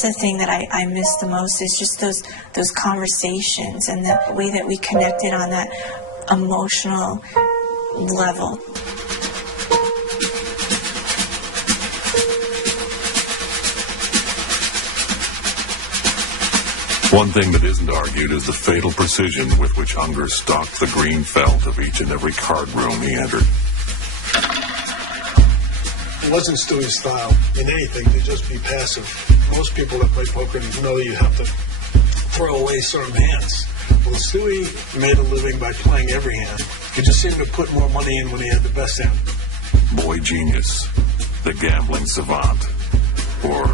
The thing that I miss the most is just those conversations and the way that we connected on that emotional level. One thing that isn't argued is the fatal precision with which Unger stalked the green felt of each and every card room he entered. It wasn't Stewie's style in anything to just be passive. Most people that play poker know you have to throw away certain hands. Well, Stewie made a living by playing every hand. He just seemed to put more money in when he had the best hand. Boy genius, the gambling savant, or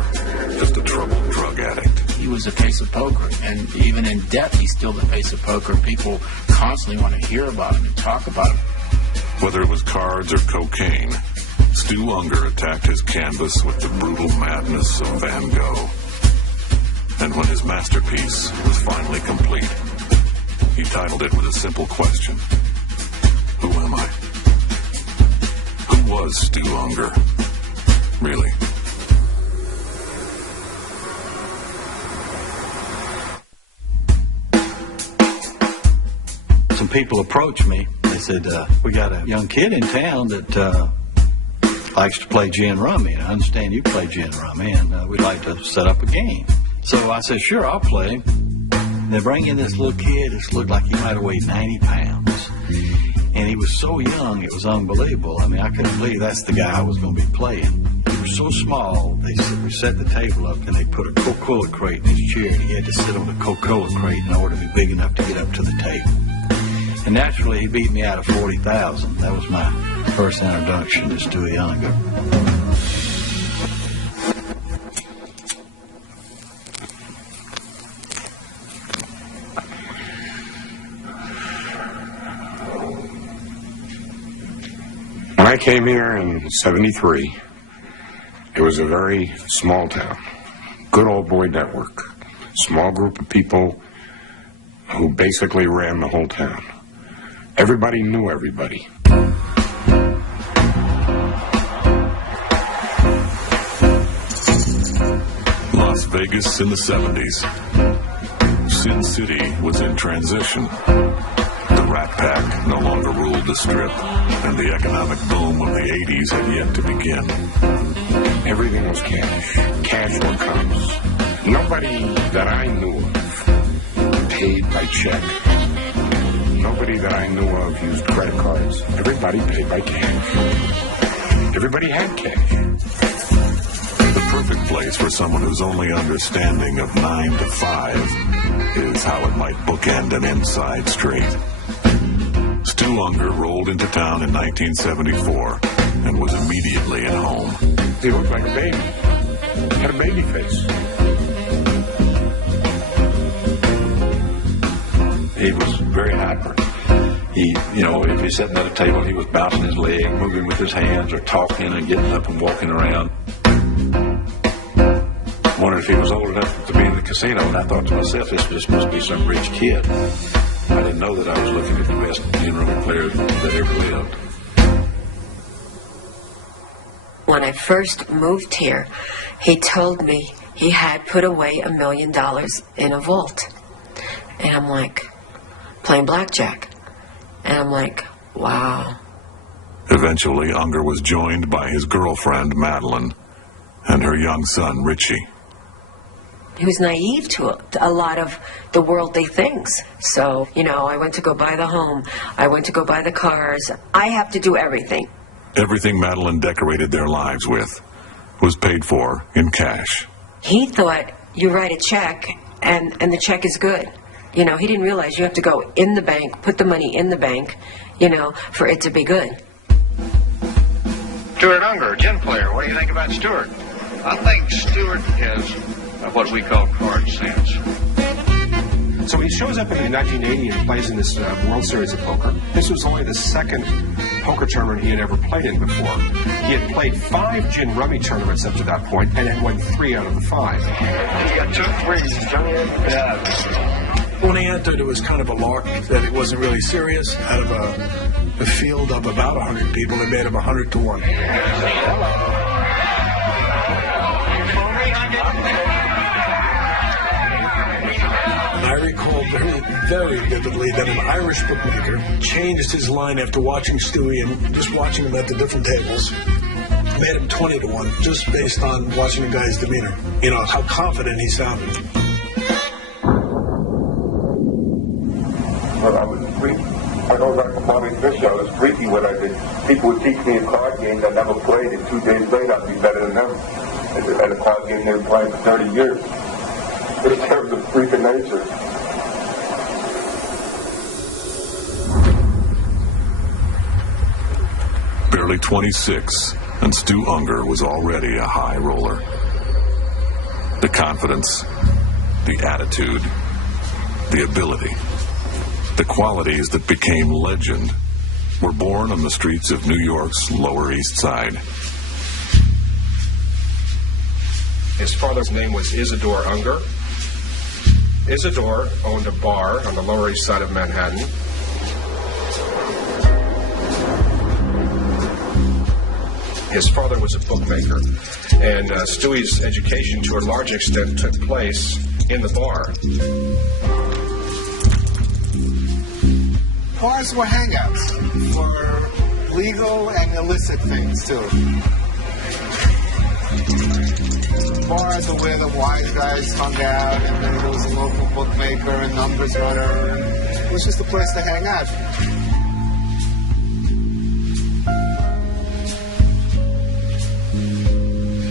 just a troubled drug addict. He was the face of poker, and even in death, he's still the face of poker. People constantly want to hear about him and talk about him. Whether it was cards or cocaine, Stu Unger attacked his canvas with the brutal madness of Van Gogh. And when his masterpiece was finally complete, he titled it with a simple question. Who am I? Who was Stu Unger? Really? Some people approached me. They said, we got a young kid in town that likes to play gin rummy. And I understand you play gin rummy, and we'd like to set up a game. So I said, sure, I'll play. They bring in this little kid. This looked like he might have weighed 90 pounds. And he was so young, it was unbelievable. I mean, I couldn't believe that's the guy I was going to be playing. He was so small, we set the table up, and they put a Coca-Cola crate in his chair, and he had to sit on the Coca-Cola crate in order to be big enough to get up to the table. And naturally, he beat me out of 40,000. That was my first introduction to Stewie Unger. When I came here in '73, it was a very small town. Good old boy network. Small group of people who basically ran the whole town. Everybody knew everybody. Las Vegas in the 70s. Sin City was in transition. The Rat Pack no longer ruled the Strip, and the economic boom of the 80s had yet to begin. Everything was cash. Cash or comes. Nobody that I knew of paid by check. Nobody that I knew of used credit cards. Everybody paid by cash. Everybody had cash. The perfect place for someone whose only understanding of 9 to 5 is how it might bookend an inside straight. Stu Unger rolled into town in 1974 and was immediately at home. He looked like a baby. Had a baby face. He was very hyper. If he's sitting at a table, he was bouncing his leg, moving with his hands, or talking and getting up and walking around. I wondered if he was old enough to be in the casino, and I thought to myself, this must be some rich kid. I didn't know that I was looking at the best gin rummy player that ever lived. When I first moved here, he told me he had put away $1 million in a vault. And I'm like, playing blackjack. And I'm like, wow. Eventually, Unger was joined by his girlfriend, Madeline, and her young son, Richie. He was naive to a lot of the worldly things. So, I went to go buy the home. I went to go buy the cars. I have to do everything. Everything Madeline decorated their lives with was paid for in cash. He thought you write a check and the check is good. He didn't realize you have to go in the bank, put the money in the bank, for it to be good. Stuart Unger, gin player. What do you think about Stuart? I think Stuart has what we call card sense. So he shows up in 1980 and plays in this World Series of Poker. This was only the second poker tournament he had ever played in before. He had played 5 gin rummy tournaments up to that point and had won 3 out of the 5. He got 2 threes, Johnny. Yeah. When he entered, it was kind of a lark, that it wasn't really serious. Out of a field of about 100 people, they made him 100 to 1. very vividly that an Irish bookmaker changed his line after watching Stewie and just watching him at the different tables. Made him 20 to 1 just based on watching the guy's demeanor. You know, how confident he sounded. Well, I was freaky. I go back to Bobby Fischer. I was freaky when I did. People would teach me a card game I never played, and 2 days later I'd be better than them at a card game they were playing for 30 years. In terms of freak of nature. Barely 26, and Stu Unger was already a high roller. The confidence, the attitude, the ability, the qualities that became legend were born on the streets of New York's Lower East Side. His father's name was Isidore Unger. Isidore owned a bar on the Lower East Side of Manhattan. His father was a bookmaker, and Stewie's education, to a large extent, took place in the bar. Bars were hangouts for legal and illicit things, too. Bars were where the wise guys hung out, and then there was a local bookmaker and numbers runner. It was just a place to hang out.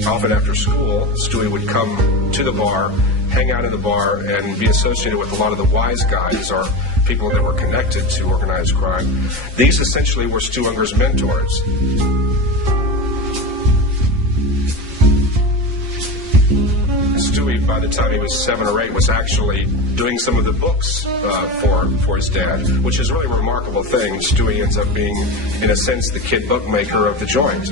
Often after school, Stewie would come to the bar, hang out in the bar, and be associated with a lot of the wise guys, or people that were connected to organized crime. These essentially were Stu Unger's mentors. Stewie, by the time he was 7 or 8, was actually doing some of the books for his dad, which is a really remarkable thing. Stewie ends up being, in a sense, the kid bookmaker of the joint.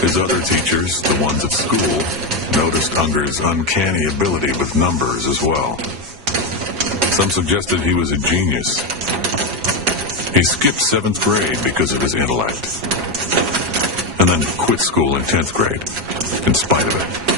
His other teachers, the ones at school, noticed Unger's uncanny ability with numbers as well. Some suggested he was a genius. He skipped 7th grade because of his intellect, and then quit school in 10th grade, in spite of it.